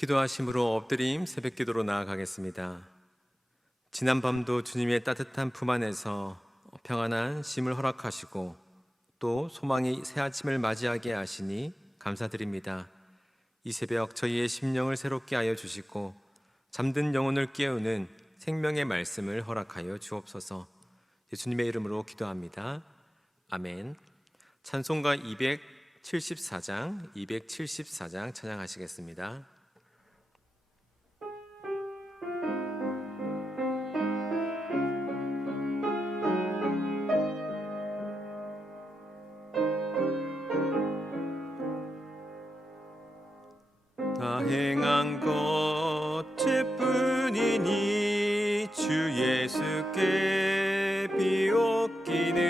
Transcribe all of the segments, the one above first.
기도하심으로 엎드림 새벽 기도로 나아가겠습니다. 지난밤도 주님의 따뜻한 품 안에서 평안한 쉼을 허락하시고 또 소망이 새 아침을 맞이하게 하시니 감사드립니다. 이 새벽 저희의 심령을 새롭게 하여 주시고 잠든 영혼을 깨우는 생명의 말씀을 허락하여 주옵소서. 예수님의 이름으로 기도합니다. 아멘. 찬송가 274장 찬양하시겠습니다. 다행한 것 죄뿐이니 주 예수께 비옵기는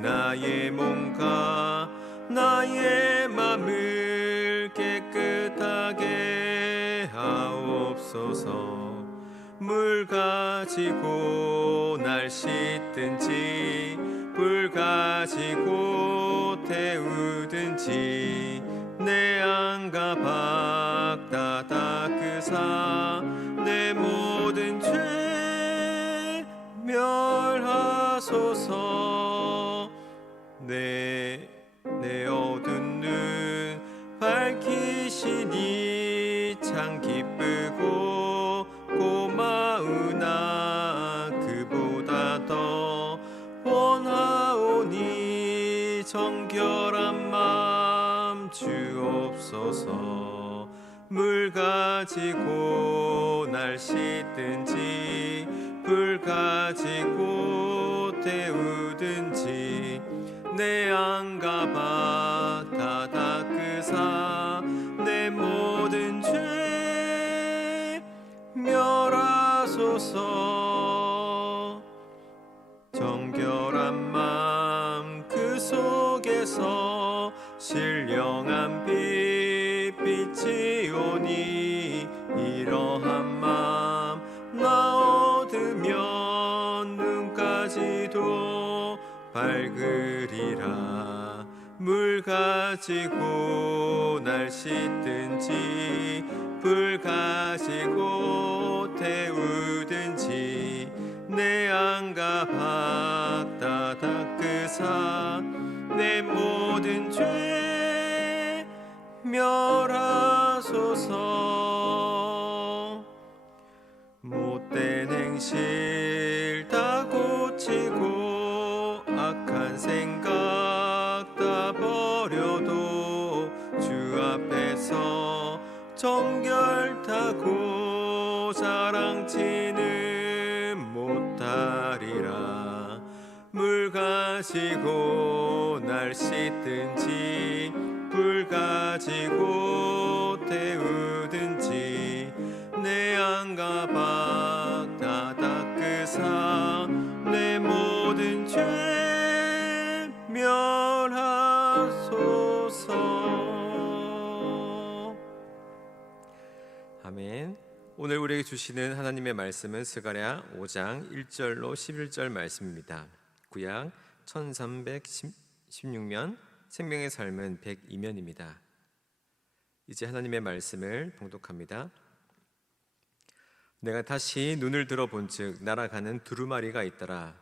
나의 몸과 나의 맘을 깨끗하게 하옵소서. 물 가지고 날 씻든지 불 가지고 태우든지 내 안과 밖 다 닦으사 내 모든 죄 멸하소서. 내 어두운 눈 밝히시니 참 기쁘고 고마우나 그보다 더 원하오니 정결한 마음 주옵소서. 물 가지고 날 씻든지 불 가지고 태우든지 내 안과 밖 다 닦으사 내 모든 죄 멸하소서. 정결한 마음 그 속에서 신령한 빛 빛이 오니 이러한 마음 나 얻으면 눈까지도 밝으리라. 물 가지고 날 씻든지 불 가지고 태우든지 내 안과 밖 다 닦으사 내 모든 죄 멸하소서. 못된 행실 다 고치고 악한 생각 다 버려도 주 앞에서 정결타고 자랑치는 못하리라. 물 가지고 날 씻든지 불 가지고 태우든지 내 안과 밖 다 닦으사 내 모든 죄 멸하소서. 아멘. 오늘 우리에게 주시는 하나님의 말씀은 스가랴 5장 1절로 11절 말씀입니다. 구약 1316면 생명의 삶은 102면입니다. 이제 하나님의 말씀을 봉독합니다. 내가 다시 눈을 들어 본즉 날아가는 두루마리가 있더라.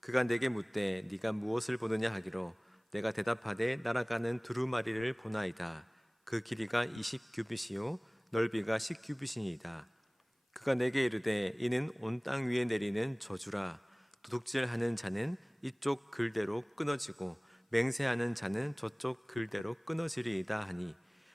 그가 내게 묻되 네가 무엇을 보느냐 하기로 내가 대답하되 날아가는 두루마리를 보나이다. 그 길이가 20규빗이요 넓이가 10규빗이니이다. 그가 내게 이르되 이는 온 땅 위에 내리는 저주라. 도둑질하는 자는 이쪽 글대로 끊어지고 맹세하는 자는 저쪽 글대로 끊어지리이다 하니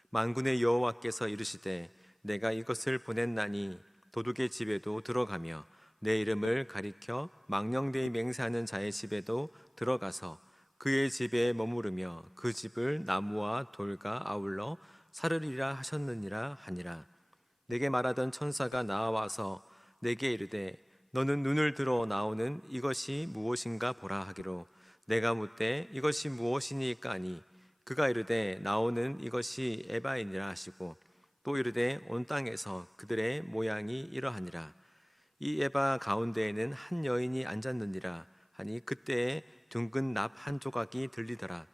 만군의 여호와께서 이르시되 내가 이것을 보냈나니 도둑의 집에도 들어가며 내 이름을 가리켜 망령되이 맹세하는 자의 집에도 들어가서 그의 집에 머무르며 그 집을 나무와 돌과 아울러 사르리라 하셨느니라 하니라. 내게 말하던 천사가 나와서 내게 이르되 너는 눈을 들어 나오는 이것이 무엇인가 보라 하기로 내가 묻되 이것이 무엇이니까 하니 그가 이르되 나오는 이것이 에바이니라 하시고 또 이르되 온 땅에서 그들의 모양이 이러하니라. 이 에바 가운데에는 한 여인이 앉았느니라 하니 그때에 둥근 납 한 조각이 들리더라.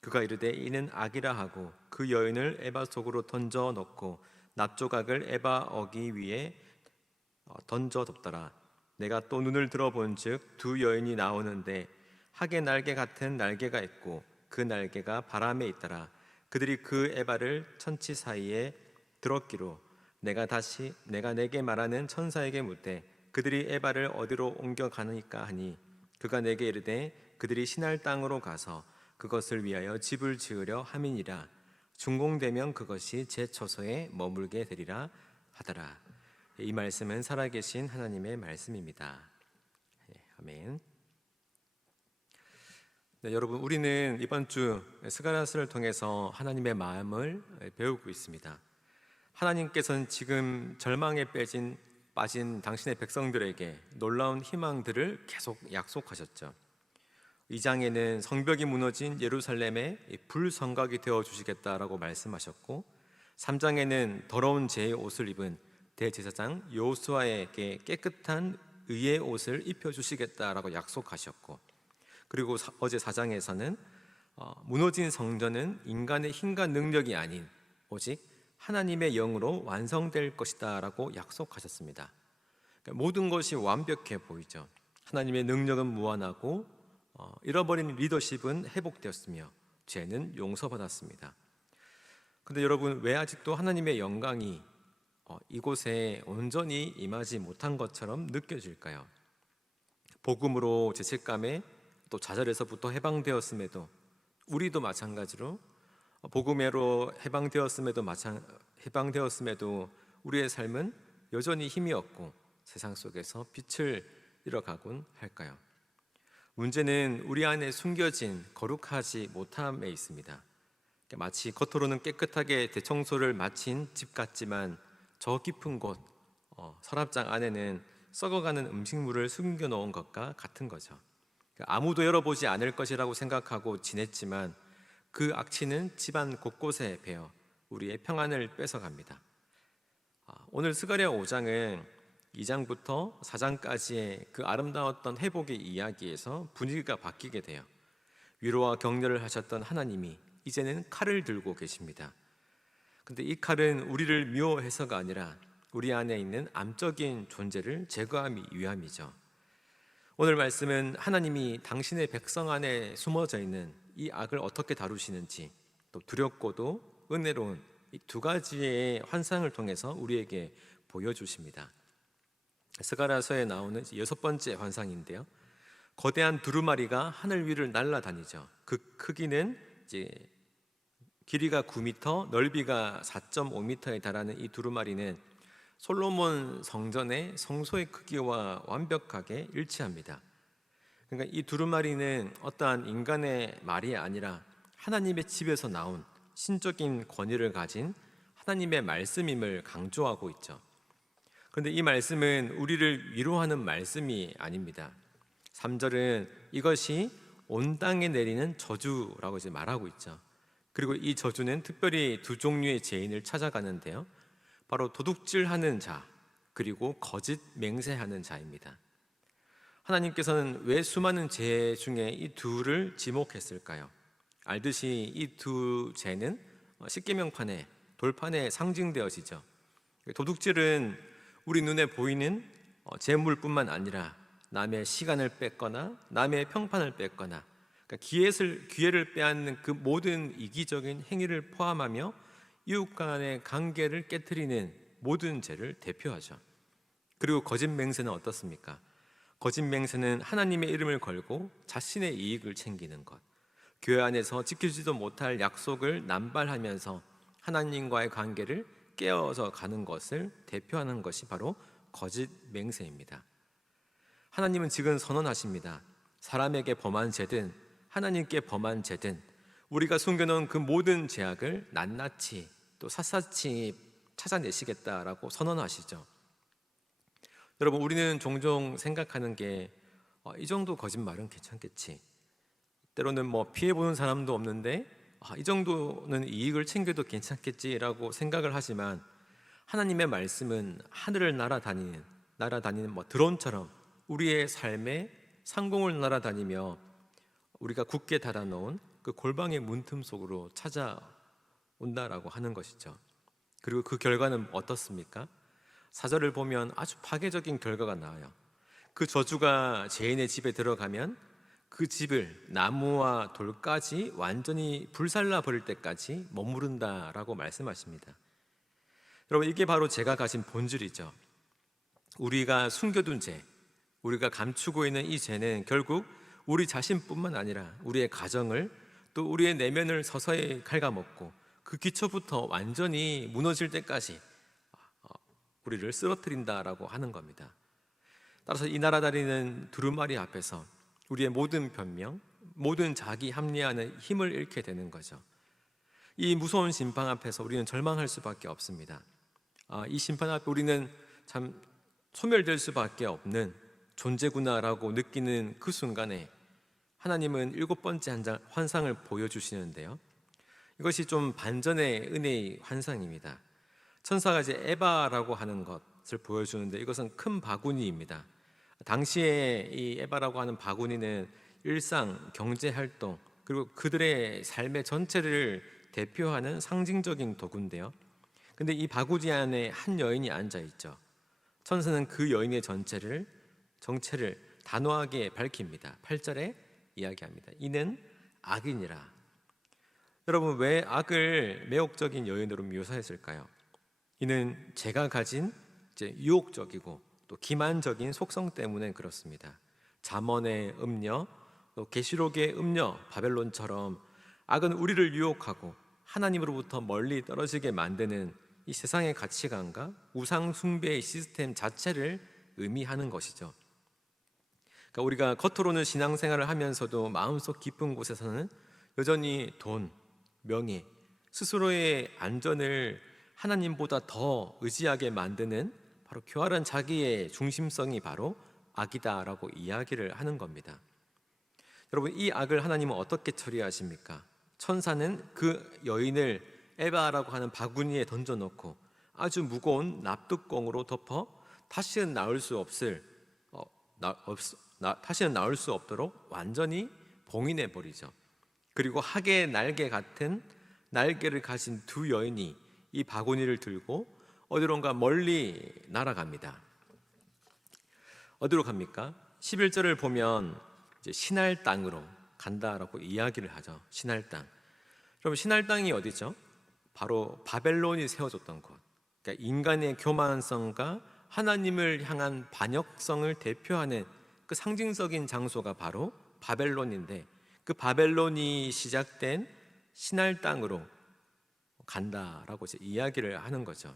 그가 이르되 이는 악이라 하고 그 여인을 에바 속으로 던져 넣고 납조각을 에바 어기 위에 던져뒀더라. 내가 또 눈을 들어본즉 두 여인이 나오는데 하계 날개 같은 날개가 있고 그 날개가 바람에 있더라. 그들이 그 에바를 천치 사이에 들었기로 내가 내게 말하는 천사에게 묻되 그들이 에바를 어디로 옮겨가니까 하니 그가 내게 이르되 그들이 신할 땅으로 가서 그것을 위하여 집을 지으려 함이니라. 준공되면 그것이 제 처소에 머물게 되리라 하더라. 이 말씀은 살아계신 하나님의 말씀입니다. 아멘. 네, 여러분, 우리는 이번 주 스가랴서를 통해서 하나님의 마음을 배우고 있습니다. 하나님께서는 지금 절망에 빠진 당신의 백성들에게 놀라운 희망들을 계속 약속하셨죠. 2장에는 성벽이 무너진 예루살렘에 불성곽이 되어 주시겠다라고 말씀하셨고, 3장에는 더러운 죄의 옷을 입은 대제사장 여호수아에게 깨끗한 의의 옷을 입혀 주시겠다라고 약속하셨고, 그리고 어제 4장에서는 무너진 성전은 인간의 힘과 능력이 아닌 오직 하나님의 영으로 완성될 것이다 라고 약속하셨습니다. 그러니까 모든 것이 완벽해 보이죠. 하나님의 능력은 무한하고 잃어버린 리더십은 회복되었으며 죄는 용서받았습니다. 그런데 여러분, 왜 아직도 하나님의 영광이 이곳에 온전히 임하지 못한 것처럼 느껴질까요? 복음으로 죄책감에 또 좌절에서부터 해방되었음에도, 우리도 마찬가지로 복음으로 해방되었음에도 우리의 삶은 여전히 힘이 없고 세상 속에서 빛을 잃어가곤 할까요? 문제는 우리 안에 숨겨진 거룩하지 못함에 있습니다. 마치 겉으로는 깨끗하게 대청소를 마친 집 같지만 저 깊은 곳, 서랍장 안에는 썩어가는 음식물을 숨겨놓은 것과 같은 거죠. 아무도 열어보지 않을 것이라고 생각하고 지냈지만 그 악취는 집안 곳곳에 배어 우리의 평안을 뺏어갑니다. 오늘 스가랴 5장은 2장부터 4장까지의 그 아름다웠던 회복의 이야기에서 분위기가 바뀌게 돼요. 위로와 격려를 하셨던 하나님이 이제는 칼을 들고 계십니다. 근데 이 칼은 우리를 미워해서가 아니라 우리 안에 있는 암적인 존재를 제거하기 위함이죠. 오늘 말씀은 하나님이 당신의 백성 안에 숨어져 있는 이 악을 어떻게 다루시는지, 또 두렵고도 은혜로운 이 두 가지의 환상을 통해서 우리에게 보여주십니다. 스가랴서에 나오는 6번째 환상인데요, 거대한 두루마리가 하늘 위를 날아다니죠. 그 크기는 이제 길이가 9m, 넓이가 4.5m에 달하는 이 두루마리는 솔로몬 성전의 성소의 크기와 완벽하게 일치합니다. 그러니까 이 두루마리는 어떠한 인간의 말이 아니라 하나님의 집에서 나온 신적인 권위를 가진 하나님의 말씀임을 강조하고 있죠. 그런데 이 말씀은 우리를 위로하는 말씀이 아닙니다. 3절은 이것이 온 땅에 내리는 저주라고 이제 말하고 있죠. 그리고 이 저주는 특별히 두 종류의 죄인을 찾아가는데요, 바로 도둑질하는 자, 그리고 거짓 맹세하는 자입니다. 하나님께서는 왜 수많은 죄 중에 이 둘을 지목했을까요? 알듯이 이 두 죄는 십계명판에, 돌판에 상징되어지죠. 도둑질은 우리 눈에 보이는 재물뿐만 아니라 남의 시간을 뺏거나 남의 평판을 뺏거나, 그러니까 기회를 빼앗는 그 모든 이기적인 행위를 포함하며 이웃 간의 관계를 깨트리는 모든 죄를 대표하죠. 그리고 거짓 맹세는 어떻습니까? 거짓 맹세는 하나님의 이름을 걸고 자신의 이익을 챙기는 것, 교회 안에서 지키지도 못할 약속을 남발하면서 하나님과의 관계를 깨어져 가는 것을 대표하는 것이 바로 거짓 맹세입니다. 하나님은 지금 선언하십니다. 사람에게 범한 죄든 하나님께 범한 죄든 우리가 숨겨놓은 그 모든 죄악을 낱낱이 또 샅샅이 찾아내시겠다라고 선언하시죠. 여러분, 우리는 종종 생각하는 게 이 정도 거짓말은 괜찮겠지, 때로는 피해보는 사람도 없는데 이 정도는 이익을 챙겨도 괜찮겠지라고 생각을 하지만, 하나님의 말씀은 하늘을 날아다니는 드론처럼 우리의 삶의 상공을 날아다니며 우리가 굳게 달아놓은 그 골방의 문틈 속으로 찾아온다라고 하는 것이죠. 그리고 그 결과는 어떻습니까? 4절을 보면 아주 파괴적인 결과가 나와요. 그 저주가 죄인의 집에 들어가면 그 집을 나무와 돌까지 완전히 불살라 버릴 때까지 머무른다라고 말씀하십니다. 여러분, 이게 바로 제가 가진 본질이죠. 우리가 숨겨둔 죄, 우리가 감추고 있는 이 죄는 결국 우리 자신뿐만 아니라 우리의 가정을, 또 우리의 내면을 서서히 갉아먹고 그 기초부터 완전히 무너질 때까지 우리를 쓰러뜨린다라고 하는 겁니다. 따라서 이 날아다니는 두루마리 앞에서 우리의 모든 변명, 모든 자기 합리화는 힘을 잃게 되는 거죠. 이 무서운 심판 앞에서 우리는 절망할 수밖에 없습니다. 이 심판 앞에 우리는 참 소멸될 수밖에 없는 존재구나라고 느끼는 그 순간에 하나님은 7번째 환상을 보여주시는데요, 이것이 좀 반전의 은혜의 환상입니다. 천사가 이제 에바라고 하는 것을 보여주는데, 이것은 큰 바구니입니다. 당시에 이 에바라고 하는 바구니는 일상, 경제활동, 그리고 그들의 삶의 전체를 대표하는 상징적인 도구인데요, 근데 이 바구니 안에 한 여인이 앉아있죠. 천사는 그 여인의 정체를 단호하게 밝힙니다. 8절에 이야기합니다. 이는 악인이라. 여러분, 왜 악을 매혹적인 여인으로 묘사했을까요? 이는 제가 가진 유혹적이고 또 기만적인 속성 때문에 그렇습니다. 잠언의 음녀, 또 계시록의 음녀 바벨론처럼 악은 우리를 유혹하고 하나님으로부터 멀리 떨어지게 만드는 이 세상의 가치관과 우상 숭배의 시스템 자체를 의미하는 것이죠. 그러니까 우리가 겉으로는 신앙생활을 하면서도 마음속 깊은 곳에서는 여전히 돈, 명예, 스스로의 안전을 하나님보다 더 의지하게 만드는 바로 교활한 자기의 중심성이 바로 악이다라고 이야기를 하는 겁니다. 여러분, 이 악을 하나님은 어떻게 처리하십니까? 천사는 그 여인을 에바라고 하는 바구니에 던져놓고 아주 무거운 납뚜껑으로 덮어 다시는 나올 수 없도록 완전히 봉인해 버리죠. 그리고 학의 날개 같은 날개를 가진 두 여인이 이 바구니를 들고 어디론가 멀리 날아갑니다. 어디로 갑니까? 11절을 보면 이제 신할 땅으로 간다라고 이야기를 하죠. 신할 땅. 그럼 신할 땅이 어디죠? 바로 바벨론이 세워졌던 곳. 그러니까 인간의 교만성과 하나님을 향한 반역성을 대표하는 그 상징적인 장소가 바로 바벨론인데, 그 바벨론이 시작된 신할 땅으로 간다라고 이제 이야기를 하는 거죠.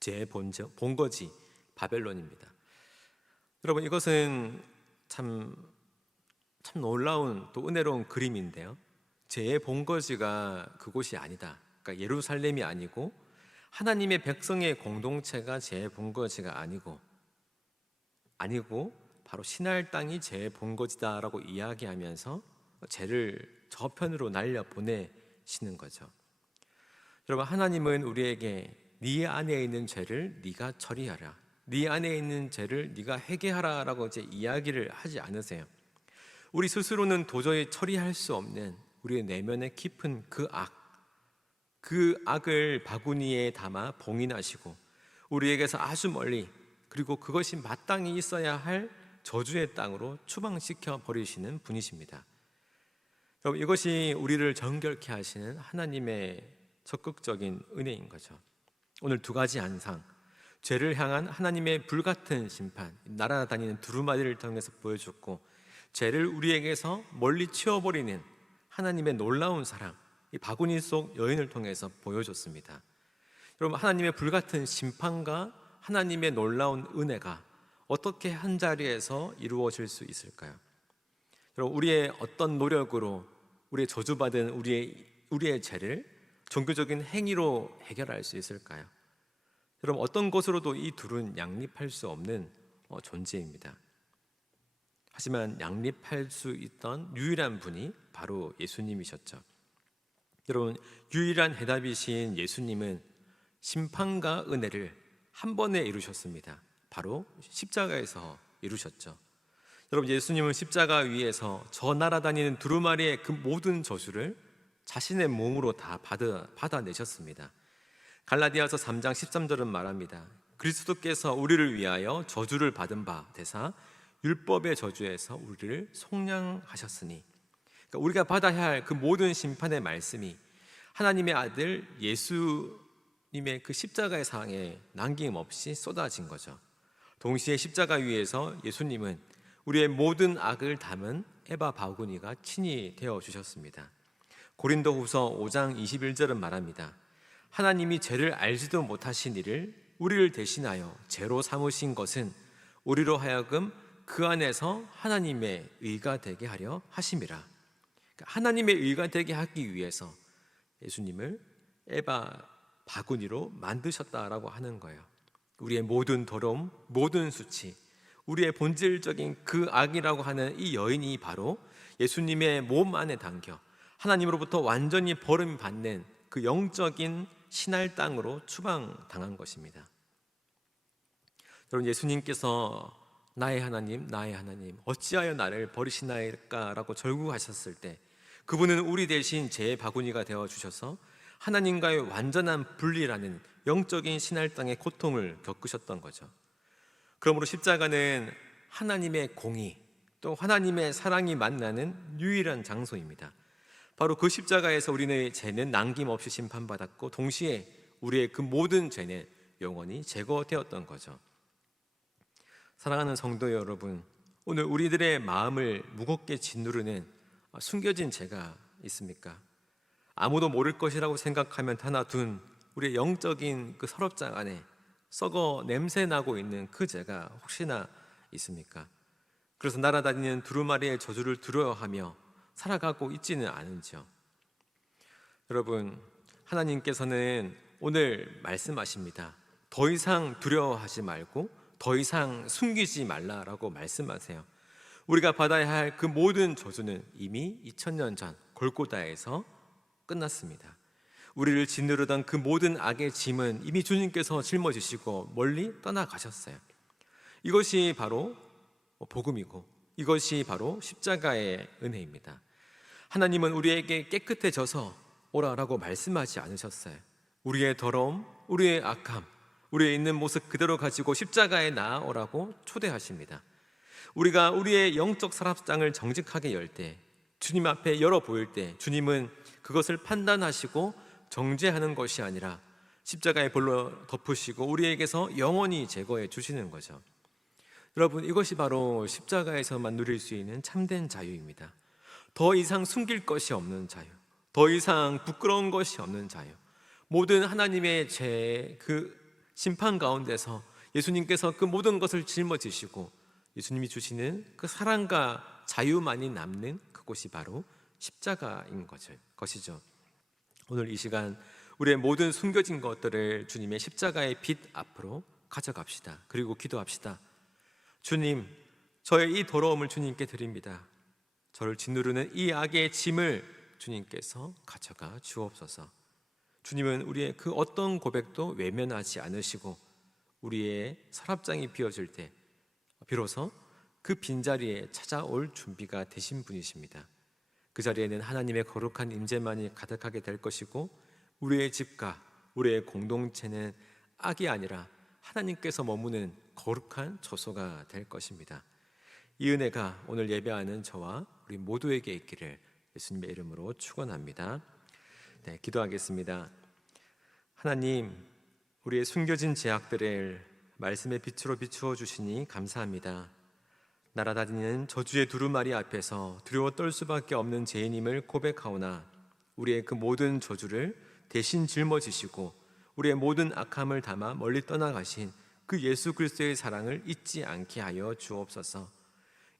제 본거지 바벨론입니다. 여러분, 이것은 참 놀라운 또 은혜로운 그림인데요, 제 본거지가 그곳이 아니다. 그러니까 예루살렘이 아니고 하나님의 백성의 공동체가 제 본거지가 아니고 바로 신할 땅이 제 본거지다라고 이야기하면서 죄를 저편으로 날려 보내시는 거죠. 여러분, 하나님은 우리에게 네 안에 있는 죄를 네가 처리하라, 네 안에 있는 죄를 네가 회개하라라고 이제 이야기를 하지 않으세요. 우리 스스로는 도저히 처리할 수 없는 우리의 내면에 깊은 그 악을 바구니에 담아 봉인하시고 우리에게서 아주 멀리, 그리고 그것이 마땅히 있어야 할 저주의 땅으로 추방시켜 버리시는 분이십니다. 여러분, 이것이 우리를 정결케 하시는 하나님의 적극적인 은혜인 거죠. 오늘 두 가지 안상, 죄를 향한 하나님의 불같은 심판, 날아다니는 두루마리를 통해서 보여줬고, 죄를 우리에게서 멀리 치워버리는 하나님의 놀라운 사랑, 이 바구니 속 여인을 통해서 보여줬습니다. 여러분, 하나님의 불같은 심판과 하나님의 놀라운 은혜가 어떻게 한 자리에서 이루어질 수 있을까요? 여러분, 우리의 어떤 노력으로 우리의 저주받은 우리의 죄를 종교적인 행위로 해결할 수 있을까요? 여러분, 어떤 것으로도 이 둘은 양립할 수 없는 존재입니다. 하지만 양립할 수 있던 유일한 분이 바로 예수님이셨죠. 여러분, 유일한 해답이신 예수님은 심판과 은혜를 한 번에 이루셨습니다. 바로 십자가에서 이루셨죠. 여러분, 예수님은 십자가 위에서 저 날아다니는 두루마리의 그 모든 저주를 자신의 몸으로 다 받아내셨습니다. 갈라디아서 3장 13절은 말합니다. 그리스도께서 우리를 위하여 저주를 받은 바 되사 율법의 저주에서 우리를 속량하셨으니, 그러니까 우리가 받아야 할 그 모든 심판의 말씀이 하나님의 아들 예수님의 그 십자가의 상에 남김없이 쏟아진 거죠. 동시에 십자가 위에서 예수님은 우리의 모든 악을 담은 에바 바구니가 친히 되어 주셨습니다. 고린도후서 5장 21절은 말합니다. 하나님이 죄를 알지도 못하신 이를 우리를 대신하여 죄로 삼으신 것은 우리로 하여금 그 안에서 하나님의 의가 되게 하려 하심이라. 그러니까 하나님의 의가 되게 하기 위해서 예수님을 에바 바구니로 만드셨다라고 하는 거예요. 우리의 모든 더러움, 모든 수치, 우리의 본질적인 그 악이라고 하는 이 여인이 바로 예수님의 몸 안에 담겨 하나님으로부터 완전히 버림받는 그 영적인 신할 땅으로 추방당한 것입니다. 여러분, 예수님께서 나의 하나님, 나의 하나님, 어찌하여 나를 버리시나이까라고 절구하셨을 때 그분은 우리 대신 죄의 바구니가 되어 주셔서 하나님과의 완전한 분리라는 영적인 신할 땅의 고통을 겪으셨던 거죠. 그러므로 십자가는 하나님의 공의 또 하나님의 사랑이 만나는 유일한 장소입니다. 바로 그 십자가에서 우리의 죄는 남김없이 심판받았고 동시에 우리의 그 모든 죄는 영원히 제거되었던 거죠. 사랑하는 성도 여러분, 오늘 우리들의 마음을 무겁게 짓누르는 숨겨진 죄가 있습니까? 아무도 모를 것이라고 생각하면 하나 둔 우리의 영적인 그 서랍장 안에 썩어 냄새나고 있는 그 죄가 혹시나 있습니까? 그래서 날아다니는 두루마리의 저주를 두려워하며 살아가고 있지는 않은지요? 여러분, 하나님께서는 오늘 말씀하십니다. 더 이상 두려워하지 말고 더 이상 숨기지 말라라고 말씀하세요. 우리가 받아야 할 그 모든 저주는 이미 2000년 전 골고다에서 끝났습니다. 우리를 짓누르던 그 모든 악의 짐은 이미 주님께서 짊어지시고 멀리 떠나가셨어요. 이것이 바로 복음이고 이것이 바로 십자가의 은혜입니다. 하나님은 우리에게 깨끗해져서 오라라고 말씀하지 않으셨어요. 우리의 더러움, 우리의 악함, 우리의 있는 모습 그대로 가지고 십자가에 나아오라고 초대하십니다. 우리가 우리의 영적 서랍장을 정직하게 열 때, 주님 앞에 열어 보일 때 주님은 그것을 판단하시고 정죄하는 것이 아니라 십자가의 볼로 덮으시고 우리에게서 영원히 제거해 주시는 거죠. 여러분, 이것이 바로 십자가에서만 누릴 수 있는 참된 자유입니다. 더 이상 숨길 것이 없는 자유, 더 이상 부끄러운 것이 없는 자유, 모든 하나님의 죄의 그 심판 가운데서 예수님께서 그 모든 것을 짊어지시고 예수님이 주시는 그 사랑과 자유만이 남는 그곳이 바로 십자가인 것이죠. 오늘 이 시간 우리의 모든 숨겨진 것들을 주님의 십자가의 빛 앞으로 가져갑시다. 그리고 기도합시다. 주님, 저의 이 더러움을 주님께 드립니다. 저를 짓누르는 이 악의 짐을 주님께서 가져가 주옵소서. 주님은 우리의 그 어떤 고백도 외면하지 않으시고 우리의 서랍장이 비어질 때 비로소 그 빈자리에 찾아올 준비가 되신 분이십니다. 그 자리에는 하나님의 거룩한 임재만이 가득하게 될 것이고 우리의 집과 우리의 공동체는 악이 아니라 하나님께서 머무는 거룩한 처소가 될 것입니다. 이 은혜가 오늘 예배하는 저와 우리 모두에게 있기를 예수님의 이름으로 축원합니다. 네, 기도하겠습니다. 하나님, 우리의 숨겨진 죄악들을 말씀의 빛으로 비추어 주시니 감사합니다. 날아다니는 저주의 두루마리 앞에서 두려워 떨 수밖에 없는 죄인임을 고백하오나 우리의 그 모든 저주를 대신 짊어지시고 우리의 모든 악함을 담아 멀리 떠나가신 그 예수 그리스도의 사랑을 잊지 않게 하여 주옵소서.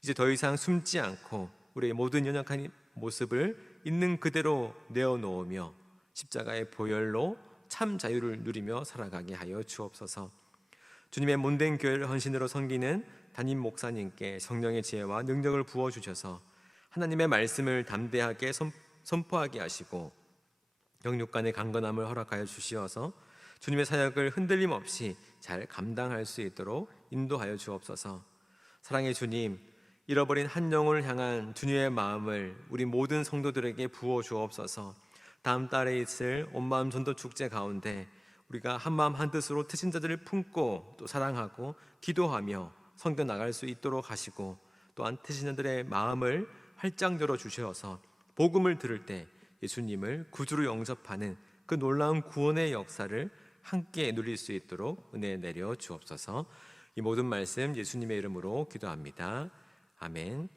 이제 더 이상 숨지 않고 우리의 모든 연약한 모습을 있는 그대로 내어놓으며 십자가의 보혈로 참 자유를 누리며 살아가게 하여 주옵소서. 주님의 몸된 교회를 헌신으로 섬기는 담임 목사님께 성령의 지혜와 능력을 부어주셔서 하나님의 말씀을 담대하게 선포하게 하시고 영육간의 강건함을 허락하여 주시어서 주님의 사역을 흔들림 없이 잘 감당할 수 있도록 인도하여 주옵소서. 사랑의 주님, 잃어버린 한 영혼을 향한 주님의 마음을 우리 모든 성도들에게 부어 주옵소서. 다음 달에 있을 온마음 전도 축제 가운데 우리가 한마음 한뜻으로 태신자들을 품고 또 사랑하고 기도하며 섬겨 나갈 수 있도록 하시고, 또한 태신자들의 마음을 활짝 열어 주셔서 복음을 들을 때 예수님을 구주로 영접하는 그 놀라운 구원의 역사를 함께 누릴 수 있도록 은혜 내려 주옵소서. 이 모든 말씀 예수님의 이름으로 기도합니다. 아멘.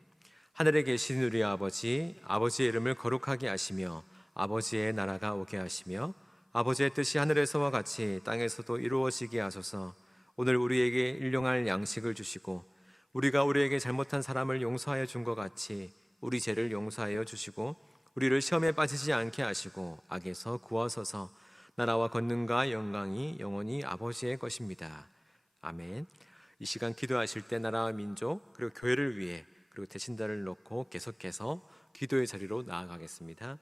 하늘에 계신 우리 아버지, 아버지의 이름을 거룩하게 하시며 아버지의 나라가 오게 하시며 아버지의 뜻이 하늘에서와 같이 땅에서도 이루어지게 하소서. 오늘 우리에게 일용할 양식을 주시고 우리가 우리에게 잘못한 사람을 용서하여 준 것 같이 우리 죄를 용서하여 주시고 우리를 시험에 빠지지 않게 하시고 악에서 구하소서. 나라와 권능과 영광이 영원히 아버지의 것입니다. 아멘. 이 시간 기도하실 때 나라와 민족 그리고 교회를 위해 그리고 대신자를 놓고 계속해서 기도의 자리로 나아가겠습니다.